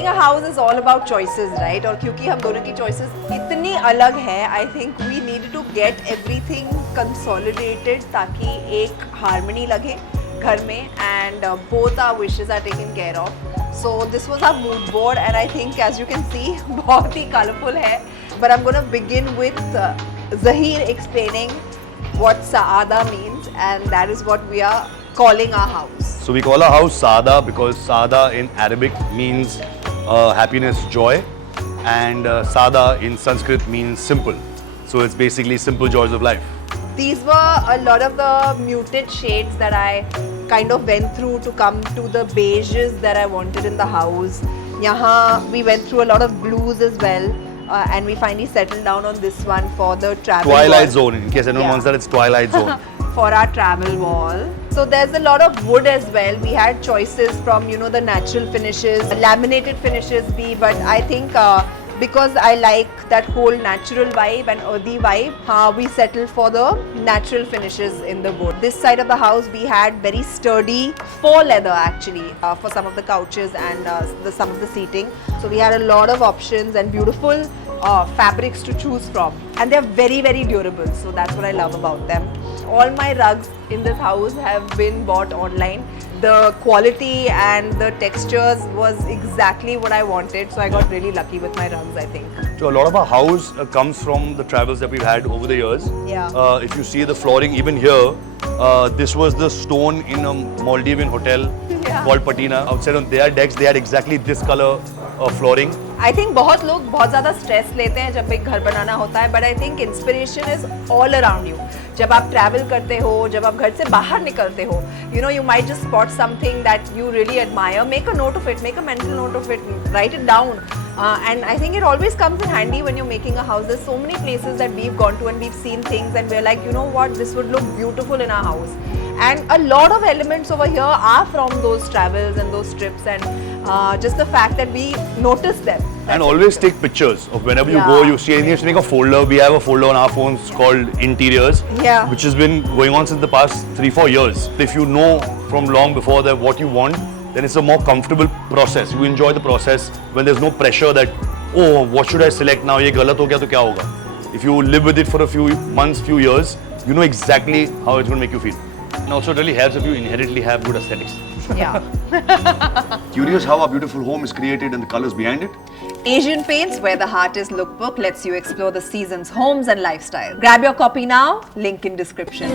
making a house is all about choices, right? और क्योंकि हम दोनों की choices इतनी अलग हैं, I think we needed to get everything consolidated ताकि एक harmony लगे घर में and both our wishes are taken care of. So this was our mood board and I think as you can see बहुत ही colourful है. But I'm gonna begin with Zahir explaining what Saada means, and that is what we are calling our house. So we call our house Saada because Saada in Arabic means happiness, joy, and Saada in Sanskrit means simple. So it's basically simple joys of life. These were a lot of the muted shades that I kind of went through to come to the beiges that I wanted in the house. Yahan we went through a lot of blues as well. And we finally settled down on this one for the travel Twilight wall. Zone. In case anyone wants that, it's Twilight Zone. For our travel wall. So there's a lot of wood as well. We had choices from, you know, the natural finishes, laminated finishes be, but I think because I like that whole natural vibe and earthy vibe, we settled for the natural finishes in the wood. This side of the house we had very sturdy faux leather actually for some of the couches and some of the seating. So we had a lot of options and beautiful fabrics to choose from, and they're very, very durable, so that's what I love about them. All my rugs in this house have been bought online. The quality and the textures was exactly what I wanted, so I got really lucky with my rugs, I think. So a lot of our house comes from the travels that we've had over the years. Yeah. If you see the flooring even here, this was the stone in a Maldivian hotel called Patina. Outside on their decks, they had exactly this color flooring. I think बहुत लोग बहुत ज़्यादा stress लेते हैं जब एक घर बनाना होता है, but I think inspiration is all around you. जब आप travel करते हो, जब आप घर से बाहर निकलते हो, you know, you might just spot something that you really admire. Make a note of it, make a mental note of it, write it down. And I think it always comes in handy when you're making a house. There's so many places that we've gone to and we've seen things and we're like, you know what, this would look beautiful in our house. And a lot of elements over here are from those travels and those trips, and just the fact that we notice them. And always take pictures of whenever you go, you see anything, you make a folder. We have a folder on our phones called Interiors, which has been going on since the past 3-4 years. If you know from long before that what you want, then it's a more comfortable process. You enjoy the process when there's no pressure that, oh, what should I select now? Ye galat ho gaya to kya hoga? If you live with it for a few months, few years, you know exactly how it's going to make you feel. And also it really helps if you inherently have good aesthetics. Yeah. Curious how our beautiful home is created and the colors behind it? Asian Paints, where the heart is lookbook, lets you explore the season's homes and lifestyle. Grab your copy now, link in description.